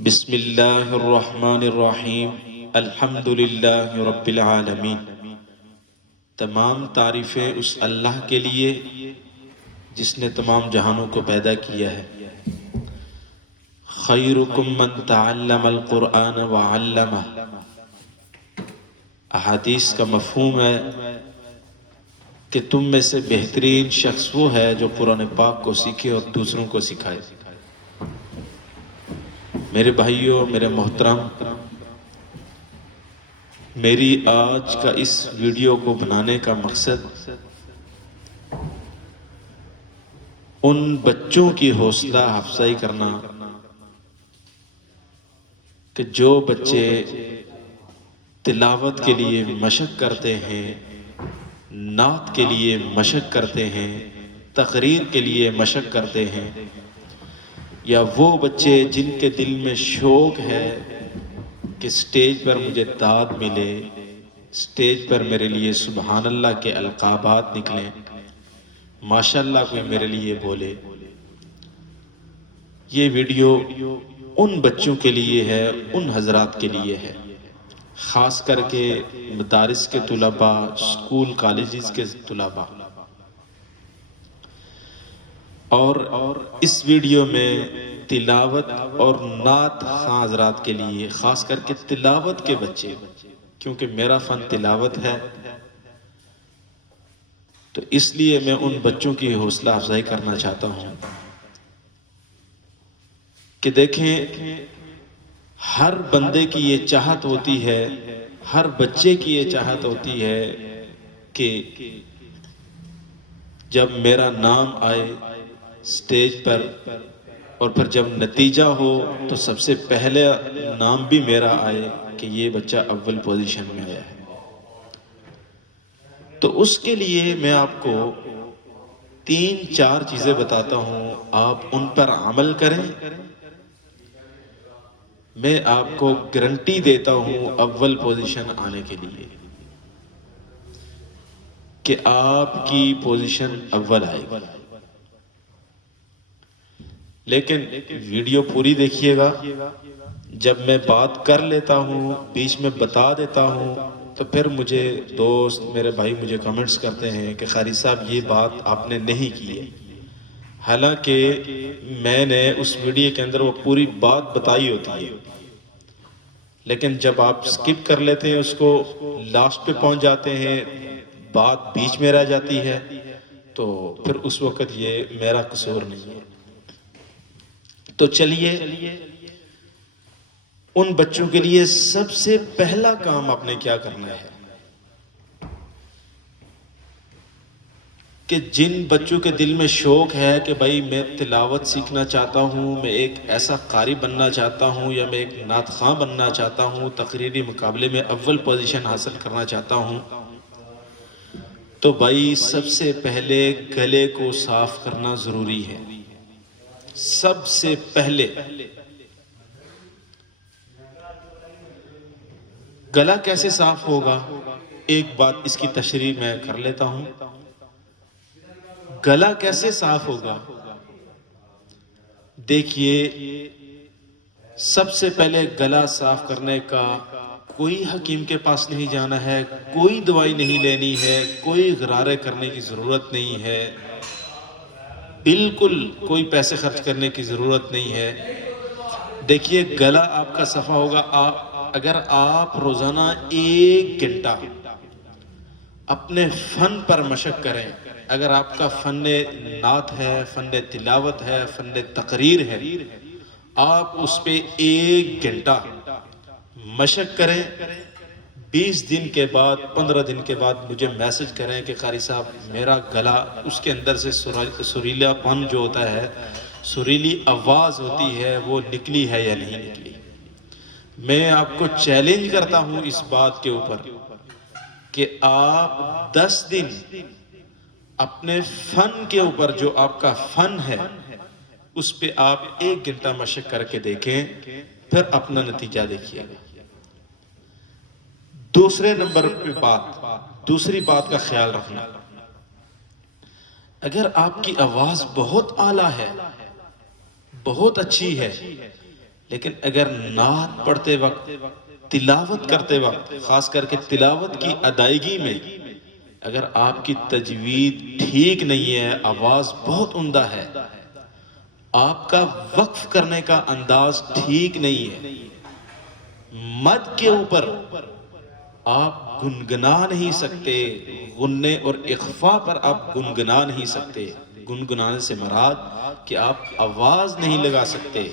بسم اللہ الرحمن الرحیم الحمد للہ رب العالمین۔ تمام تعریفیں اس اللہ کے لیے جس نے تمام جہانوں کو پیدا کیا ہے۔ خیرکم من تعلم القرآن وعلمہ۔ احادیث کا مفہوم ہے کہ تم میں سے بہترین شخص وہ ہے جو قرآن پاک کو سیکھے اور دوسروں کو سکھائے۔ میرے بھائیوں، میرے محترم، میری آج کا اس ویڈیو کو بنانے کا مقصد ان بچوں کی حوصلہ افزائی کرنا کہ جو بچے تلاوت کے لیے مشق کرتے ہیں، نعت کے لیے مشق کرتے ہیں، تقریر کے لیے مشق کرتے ہیں، یا وہ بچے جن کے دل میں شوق ہے کہ سٹیج پر مجھے داد ملے، سٹیج پر میرے لیے سبحان اللہ کے القابات نکلیں، ماشاءاللہ کوئی میرے لیے بولے۔ یہ ویڈیو ان بچوں کے لیے ہے، ان حضرات کے لیے ہے، خاص کر کے مدارس کے طلباء، اسکول کالجز کے طلباء۔ اور اس ویڈیو میں تلاوت اور نعت خواں حضرات کے لیے، خاص کر کے تلاوت کے بچے، کیونکہ میرا فن تلاوت ہے، تو اس لیے میں ان بچوں کی حوصلہ افزائی کرنا چاہتا ہوں کہ دیکھیں، ہر بندے کی یہ چاہت ہوتی ہے، ہر بچے کی یہ چاہت ہوتی ہے کہ جب میرا نام آئے سٹیج پر اور پھر جب نتیجہ ہو تو سب سے پہلے نام بھی میرا آئے کہ یہ بچہ اول پوزیشن میں آیا ہے۔ تو اس کے لیے میں آپ کو 3-4 چیزیں بتاتا ہوں، آپ ان پر عمل کریں۔ میں آپ کو گارنٹی دیتا ہوں اول پوزیشن آنے کے لیے کہ آپ کی پوزیشن اول آئے گی۔ لیکن ویڈیو پوری دیکھیے گا، جب میں بات کر لیتا ہوں، بیچ میں بتا دیتا ہوں، تو پھر مجھے دوست، میرے بھائی مجھے کمنٹس کرتے ہیں کہ قاری صاحب یہ بات آپ نے نہیں کی ہے، حالانکہ میں نے اس ویڈیو کے اندر وہ پوری بات بتائی ہوتی ہے، لیکن جب آپ سکپ کر لیتے ہیں، اس کو لاسٹ پہ پہنچ جاتے ہیں، بات بیچ میں رہ جاتی ہے، تو پھر اس وقت یہ میرا قصور نہیں ہے۔ تو چلیے، ان بچوں کے لیے سب سے پہلا کام آپ نے کیا کرنا ہے کہ جن بچوں کے دل میں شوق ہے کہ بھائی میں تلاوت سیکھنا چاہتا ہوں، میں ایک ایسا قاری بننا چاہتا ہوں، یا میں ایک نعت خواں بننا چاہتا ہوں، تقریری مقابلے میں اول پوزیشن حاصل کرنا چاہتا ہوں، تو بھائی سب سے پہلے گلے کو صاف کرنا ضروری ہے۔ سب سے پہلے گلا کیسے صاف ہوگا؟ ایک بات اس کی تشریح میں کر لیتا ہوں۔ گلا کیسے صاف ہوگا؟ دیکھیے، سب سے پہلے گلا صاف کرنے کا کوئی حکیم کے پاس نہیں جانا ہے، کوئی دوائی نہیں لینی ہے، کوئی غرارے کرنے کی ضرورت نہیں ہے، بالکل کوئی پیسے خرچ کرنے کی ضرورت نہیں ہے۔ دیکھیے، گلا آپ کا صفا ہوگا اگر آپ روزانہ 1 گھنٹہ اپنے فن پر مشق کریں۔ اگر آپ کا فن نعت ہے، فن تلاوت ہے، فن تقریر ہے، آپ اس پہ 1 گھنٹہ مشق کریں، 20 دن کے بعد، 15 دن کے بعد مجھے میسج کریں کہ قاری صاحب میرا گلا، اس کے اندر سے سریلا پن جو ہوتا ہے، سریلی آواز ہوتی ہے، وہ نکلی ہے یا نہیں نکلی۔ میں آپ کو چیلنج کرتا ہوں اس بات کے اوپر کہ آپ 10 دن اپنے فن کے اوپر، جو آپ کا فن ہے، اس پہ آپ 1 گھنٹہ مشق کر کے دیکھیں، پھر اپنا نتیجہ دیکھیے گا۔ دوسرے نمبر پہ دوسری بات کا خیال رکھنا، اگر آپ کی آواز بہت اعلیٰ ہے، بہت اچھی ہے، لیکن اگر نعت پڑھتے وقت، تلاوت کرتے وقت، خاص کر کے تلاوت کی ادائیگی میں اگر آپ کی تجوید ٹھیک نہیں ہے، آواز بہت عمدہ ہے، آپ کا وقف کرنے کا انداز ٹھیک نہیں ہے، مد کے اوپر آپ گنگنا نہیں سکتے، غنّے اور اخفا پر آپ گنگنا نہیں سکتے، گنگنانے سے مراد کہ آپ آواز نہیں لگا سکتے،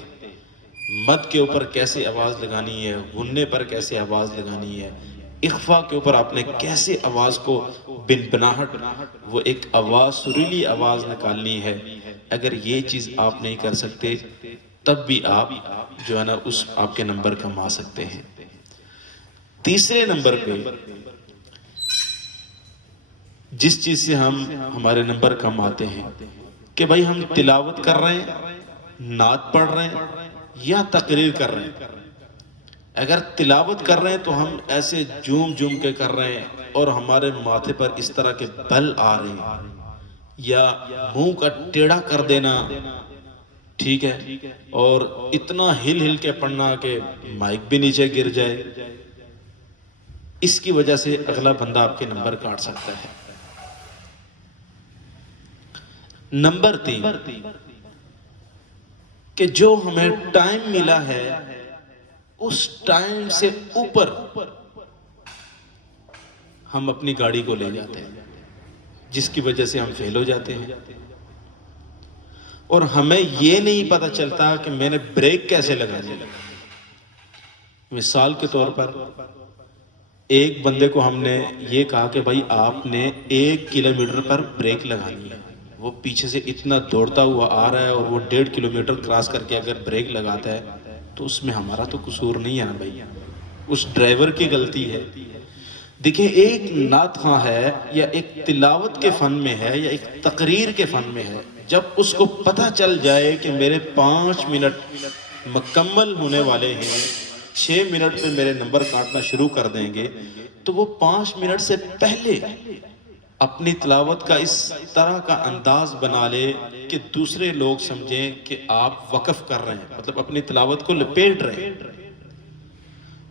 مد کے اوپر کیسے آواز لگانی ہے، غنّے پر کیسے آواز لگانی ہے، اخفا کے اوپر آپ نے کیسے آواز کو بنبناہٹ، وہ ایک آواز، سریلی آواز نکالنی ہے، اگر یہ چیز آپ نہیں کر سکتے تب بھی آپ جو ہے نا اس آپ کے نمبر کم آ سکتے ہیں۔ تیسرے نمبر پہ جس چیز سے ہمارے نمبر کم آتے ہیں کہ بھائی ہم تلاوت کر رہے ہیں، نعت پڑھ رہے ہیں یا تقریر کر رہے ہیں، اگر تلاوت کر رہے ہیں تو ہم ایسے جھوم جھوم کے کر رہے ہیں اور ہمارے ماتھے پر اس طرح کے بل آ رہے ہیں، یا منہ کا ٹیڑھا کر دینا، ٹھیک ہے، اور اتنا ہل ہل کے پڑھنا کہ مائک بھی نیچے گر جائے، اس کی وجہ سے اگلا بندہ آپ کے نمبر کاٹ سکتا ہے۔ نمبر 3 کہ جو ہمیں ٹائم ملا ہے اس ٹائم سے اوپر ہم اپنی گاڑی کو لے جاتے ہیں، جس کی وجہ سے ہم فیل ہو جاتے ہیں، اور ہمیں یہ نہیں پتا چلتا کہ میں نے بریک کیسے لگا دیا۔ مثال کے طور پر ایک بندے کو ہم نے یہ کہا کہ بھائی آپ نے 1 کلومیٹر پر بریک لگانی ہے، وہ پیچھے سے اتنا دوڑتا ہوا آ رہا ہے اور وہ 1.5 کلومیٹر کراس کر کے اگر بریک لگاتا ہے تو اس میں ہمارا تو قصور نہیں ہے نا بھائی، اس ڈرائیور کی غلطی ہے۔ دیکھیں، ایک نعت خواں ہے یا ایک تلاوت کے فن میں ہے یا ایک تقریر کے فن میں ہے، جب اس کو پتہ چل جائے کہ میرے 5 منٹ مکمل ہونے والے ہیں، 6 منٹ پہ میرے نمبر کاٹنا شروع کر دیں گے، تو وہ 5 منٹ سے پہلے اپنی تلاوت کا اس طرح کا انداز بنا لے کہ دوسرے لوگ سمجھیں کہ آپ وقف کر رہے ہیں، مطلب اپنی تلاوت کو لپیٹ رہے ہیں۔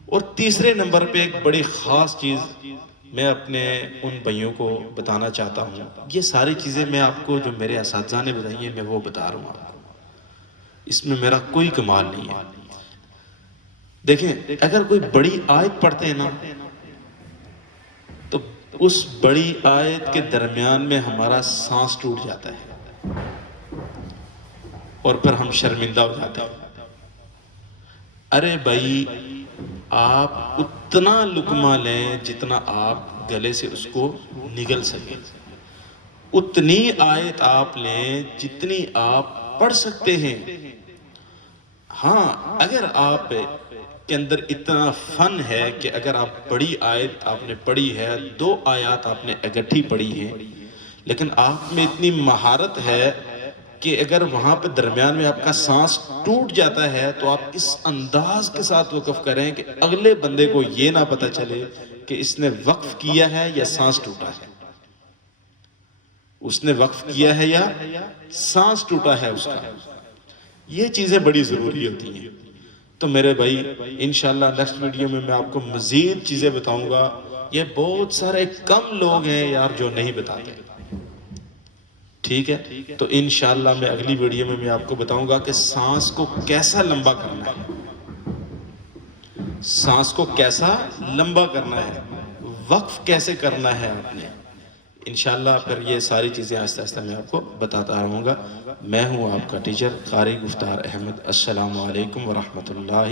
اور تیسرے نمبر پہ ایک بڑی خاص چیز میں اپنے ان بھائیوں کو بتانا چاہتا ہوں، یہ ساری چیزیں میں آپ کو جو میرے اساتذہ نے بتائی ہیں میں وہ بتا رہا ہوں آپ کو، اس میں میرا کوئی کمال نہیں ہے۔ دیکھیں، اگر کوئی بڑی آیت پڑھتے ہیں نا تو اس بڑی آیت کے درمیان میں ہمارا سانس ٹوٹ جاتا ہے اور پھر ہم شرمندہ ہو جاتے ہیں۔ ارے بھائی، آپ اتنا لقمہ لیں جتنا آپ گلے سے اس کو نگل سکیں، اتنی آیت آپ لیں جتنی آپ پڑھ سکتے ہیں۔ ہاں، اگر آپ کے اندر اتنا فن ہے کہ اگر آپ بڑی آیت آپ نے پڑھی ہے، 2 آیات آپ نے اکٹھی پڑھی ہیں، لیکن آپ میں اتنی مہارت ہے کہ اگر وہاں پہ درمیان میں آپ کا سانس ٹوٹ جاتا ہے تو آپ اس انداز کے ساتھ وقف کریں کہ اگلے بندے کو یہ نہ پتہ چلے کہ اس نے وقف کیا ہے یا سانس ٹوٹا ہے، اس نے وقف کیا ہے یا سانس ٹوٹا ہے اس کا۔ یہ چیزیں بڑی ضروری ہوتی ہیں۔ تو میرے بھائی، انشاءاللہ نیکسٹ ویڈیو میں آپ کو مزید چیزیں بتاؤں گا۔ یہ بہت سارے کم لوگ ہیں یار جو نہیں بتاتے، ٹھیک ہے؟ تو انشاءاللہ میں اگلی ویڈیو میں آپ کو بتاؤں گا کہ سانس کو کیسا لمبا کرنا ہے، سانس کو کیسا لمبا کرنا ہے، وقف کیسے کرنا ہے آپ نے۔ انشاءاللہ پھر یہ ساری چیزیں آہستہ آہستہ میں آپ کو بتاتا رہوں گا۔ میں ہوں آپ کا ٹیچر قاری گفتار احمد۔ السلام علیکم ورحمۃ اللہ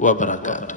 وبرکاتہ۔